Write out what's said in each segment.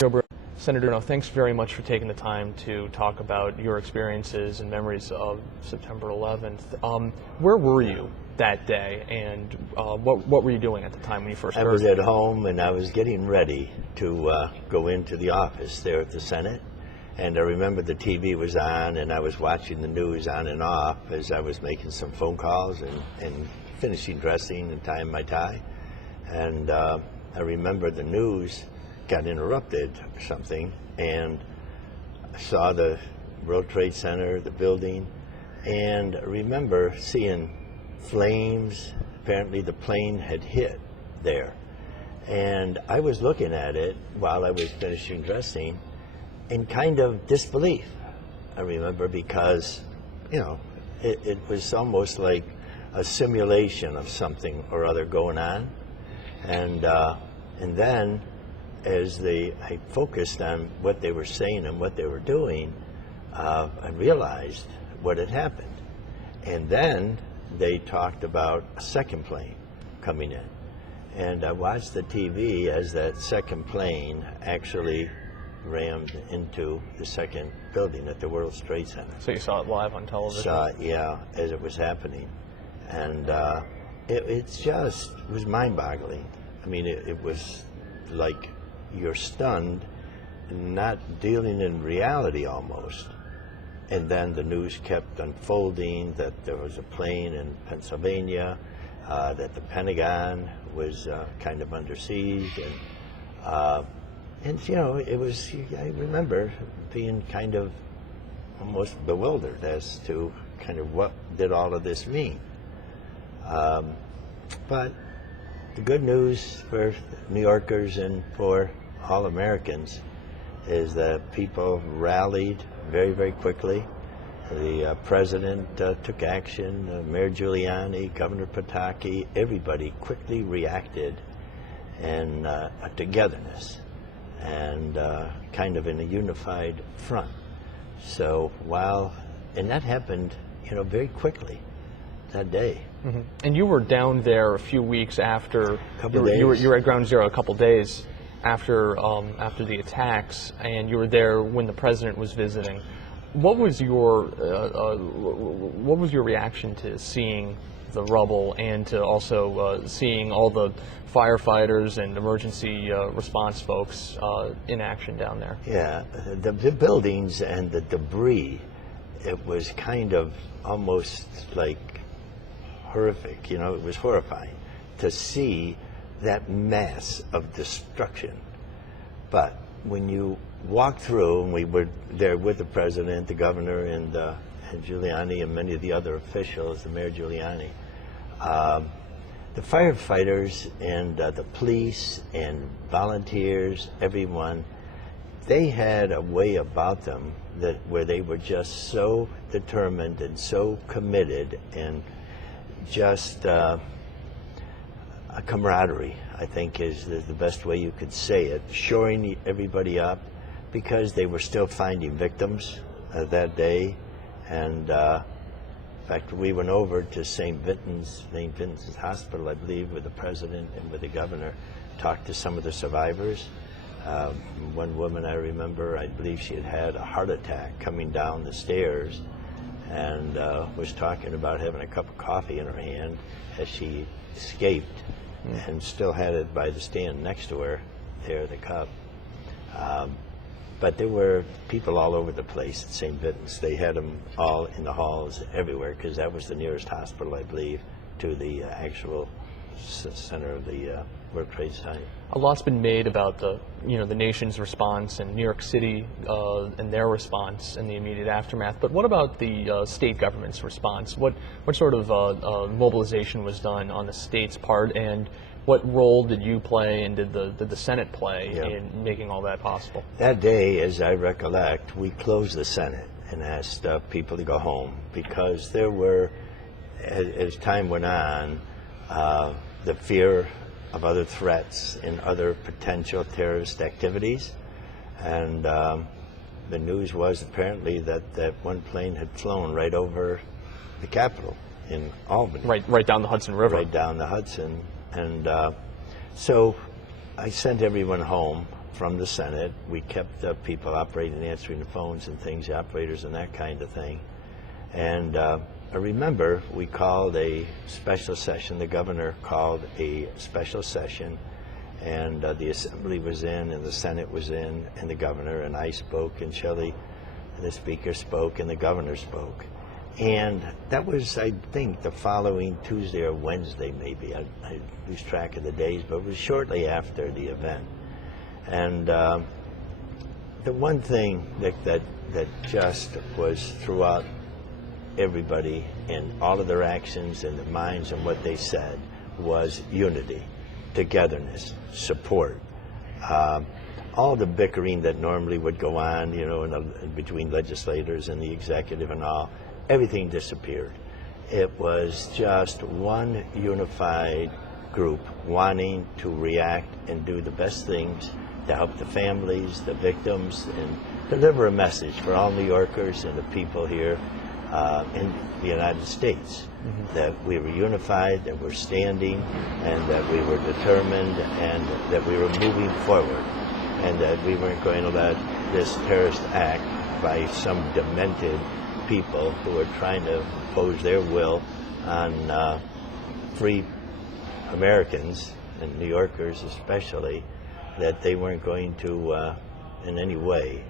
Senator Bruno, thanks very much for taking the time to talk about your experiences and memories of September 11th. Where were you that day, and what were you doing at the time when you first heard? I was at home, and I was getting ready to go into the office there at the Senate. And I remember the TV was on, and I was watching the news on and off as I was making some phone calls and finishing dressing and tying my tie. And I remember the news got interrupted or something, and I saw the World Trade Center, the building, and I remember seeing flames. Apparently the plane had hit there. And I was looking at it while I was finishing dressing in kind of disbelief, I remember, because, you know, it was almost like a simulation of something or other going on. And then as I focused on what they were saying and what they were doing, I realized what had happened. And then they talked about a second plane coming in. And I watched the TV as that second plane actually rammed into the second building at the World Trade Center. So you saw it live on television? Saw it, yeah, as it was happening. And it just was mind-boggling. I mean, it was like you're stunned, not dealing in reality almost. And then the news kept unfolding that there was a plane in Pennsylvania, that the Pentagon was kind of under siege, and you know, it was, I remember being kind of almost bewildered as to kind of what did all of this mean. But the good news for New Yorkers and for all Americans is that people rallied very, very quickly. The president took action, Mayor Giuliani, Governor Pataki, everybody quickly reacted, and a togetherness, and kind of in a unified front. So and that happened, you know, very quickly that day. Mm-hmm. And you were down there a few weeks after, you were at Ground Zero a couple days after the attacks, and you were there when the president was visiting. What was your reaction to seeing the rubble, and to also seeing all the firefighters and emergency response folks in action down there? Yeah, the buildings and the debris, it was kind of almost like horrific, you know, it was horrifying to see that mass of destruction. But when you walk through, and we were there with the president, the governor, and Giuliani, and many of the other officials, the Mayor Giuliani, the firefighters and the police and volunteers, everyone, they had a way about them where they were just so determined and so committed, and just a camaraderie, I think is the best way you could say it, shoring everybody up, because they were still finding victims that day. And in fact, we went over to St. Vincent's Hospital, I believe, with the president and with the governor, talked to some of the survivors. One woman I remember, I believe she had a heart attack coming down the stairs, and was talking about having a cup of coffee in her hand as she escaped, and still had it by the stand next to her there, the cup. But there were people all over the place at St. Vincent's. They had them all in the halls everywhere, because that was the nearest hospital, I believe, to the actual center of the World Trade Center. A lot's been made about the nation's response, and New York City and their response in the immediate aftermath. But what about the state government's response? What sort of mobilization was done on the state's part, and what role did you play, and did the Senate play in making all that possible? That day, as I recollect, we closed the Senate and asked people to go home, because there were, as time went on, the fear of other threats and other potential terrorist activities. And the news was apparently that one plane had flown right over the Capitol in Albany. Right down the Hudson River. Right down the Hudson. And so I sent everyone home, from the Senate. We kept people operating, answering the phones and things, the operators and that kind of thing. And I remember we called a special session. The governor called a special session, and the Assembly was in, and the Senate was in, and the governor, and I spoke, and Shelley, the Speaker, spoke, and the governor spoke. And that was, I think, the following Tuesday or Wednesday, maybe. I lose track of the days, but it was shortly after the event. And the one thing that just was throughout everybody in all of their actions and their minds and what they said was unity, togetherness, support. All the bickering that normally would go on, you know, between legislators and the executive and all, everything disappeared. It was just one unified group wanting to react and do the best things to help the families, the victims, and deliver a message for all New Yorkers and the people here in the United States, that we were unified, that we're standing, and that we were determined, and that we were moving forward, and that we weren't going to let this terrorist act by some demented people who are trying to impose their will on free Americans, and New Yorkers especially, that they weren't going to in any way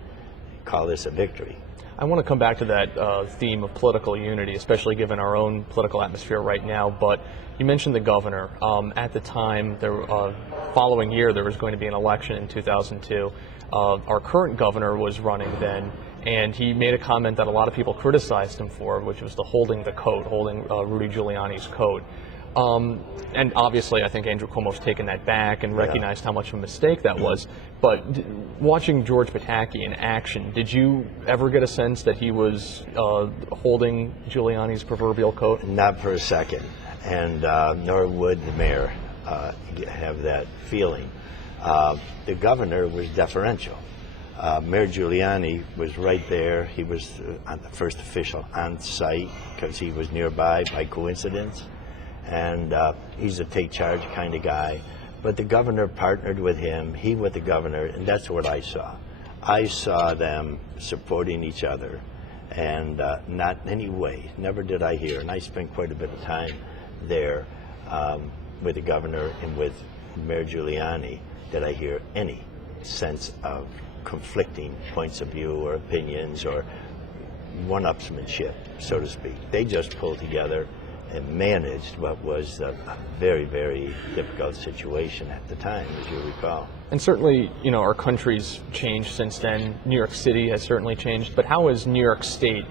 call this a victory. I want to come back to that theme of political unity, especially given our own political atmosphere right now, but you mentioned the governor. At the time, following year, there was going to be an election in 2002. Our current governor was running then, and he made a comment that a lot of people criticized him for, which was the holding the coat, holding Rudy Giuliani's coat. And obviously, I think Andrew Cuomo's taken that back and recognized how much of a mistake that was. But watching George Pataki in action, did you ever get a sense that he was holding Giuliani's proverbial coat? Not for a second, and nor would the mayor have that feeling. The governor was deferential. Mayor Giuliani was right there. He was the first official on site because he was nearby by coincidence. And he's a take charge kind of guy. But the governor partnered with him, he with the governor, and that's what I saw. I saw them supporting each other, and not in any way, never did I hear, and I spent quite a bit of time there with the governor and with Mayor Giuliani, did I hear any sense of conflicting points of view or opinions or one-upsmanship, so to speak. They just pulled together and managed what was a very, very difficult situation at the time, as you recall. And certainly, you know, our country's changed since then. New York City has certainly changed, but how has New York State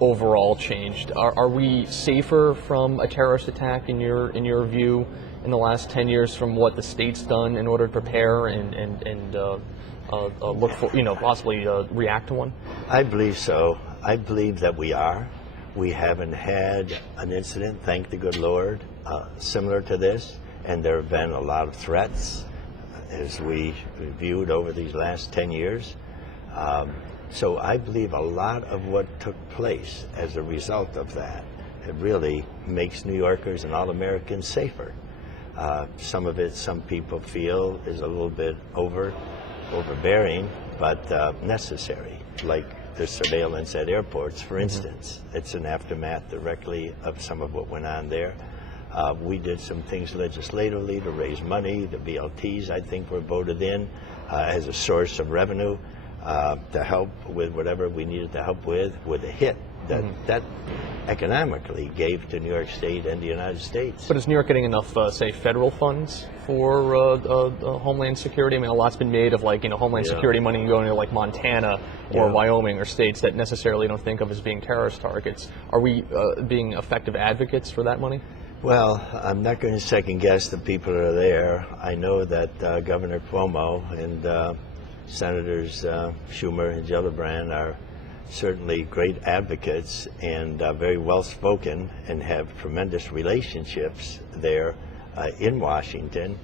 overall changed? Are we safer from a terrorist attack in your view in the last 10 years from what the state's done in order to prepare and look for, you know, possibly react to one? I believe so. I believe that we are. We haven't had an incident, thank the good Lord, similar to this, and there have been a lot of threats as we viewed over these last 10 years. So I believe a lot of what took place as a result of that, it really makes New Yorkers and all Americans safer. Some of it, some people feel, is a little bit overbearing, but necessary, like the surveillance at airports, for instance. It's an aftermath directly of some of what went on there. We did some things legislatively to raise money. The BLTs, I think, were voted in as a source of revenue to help with whatever we needed to help with a hit that economically gave to New York State and the United States. But is New York getting enough, say, federal funds for Homeland Security? I mean, a lot's been made of, like, you know, Homeland Security money going to, like, Montana or Wyoming or states that necessarily don't think of as being terrorist targets. Are we being effective advocates for that money? Well, I'm not going to second guess the people that are there. I know that Governor Cuomo and Senators Schumer and Gillibrand are certainly great advocates and very well spoken and have tremendous relationships there in Washington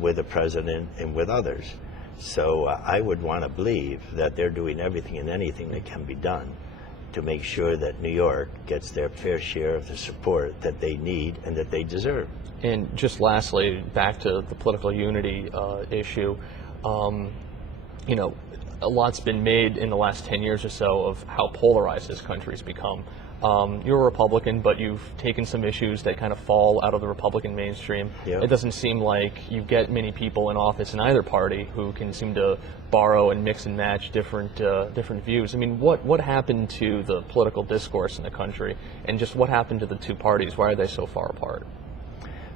with the president and with others. So I would want to believe that they're doing everything and anything that can be done to make sure that New York gets their fair share of the support that they need and that they deserve. And just lastly, back to the political unity issue, you know, a lot's been made in the last 10 years or so of how polarized this country's become. You're a Republican, but you've taken some issues that kind of fall out of the Republican mainstream. Yeah. It doesn't seem like you get many people in office in either party who can seem to borrow and mix and match different views. I mean, what happened to the political discourse in the country, and just what happened to the two parties? Why are they so far apart?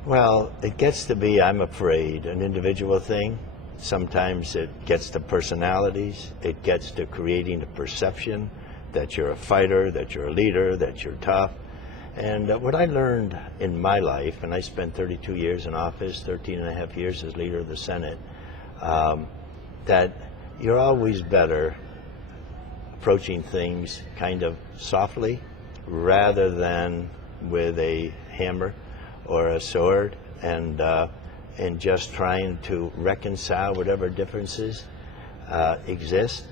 Well, it gets to be, I'm afraid, an individual thing. Sometimes it gets to personalities. It gets to creating a perception that you're a fighter, that you're a leader, that you're tough. And what I learned in my life, and I spent 32 years in office, 13 and a half years as leader of the Senate, that you're always better approaching things kind of softly rather than with a hammer or a sword, and just trying to reconcile whatever differences exist.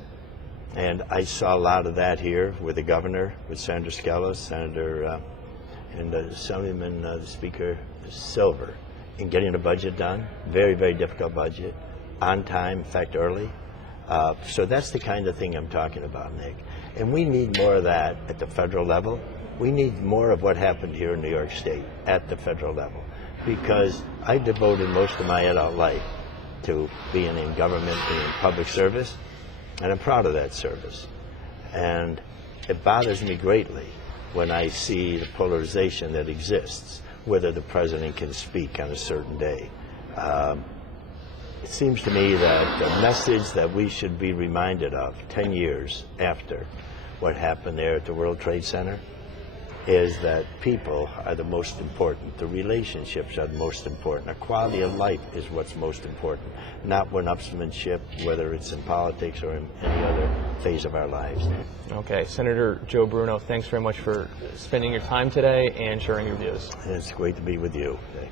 And I saw a lot of that here with the governor, with Senator Skelos, and Assemblyman, the Speaker Silver, in getting a budget done. Very, very difficult budget, on time, in fact, early. So that's the kind of thing I'm talking about, Nick. And we need more of that at the federal level. We need more of what happened here in New York State at the federal level, because I devoted most of my adult life to being in government and in public service. And I'm proud of that service. And it bothers me greatly when I see the polarization that exists, whether the president can speak on a certain day. It seems to me that the message that we should be reminded of 10 years after what happened there at the World Trade Center is that people are the most important. The relationships are the most important. The quality of life is what's most important, not one-upsmanship, whether it's in politics or in any other phase of our lives. Okay, Senator Joe Bruno, thanks very much for spending your time today and sharing your views. And it's great to be with you, Nick.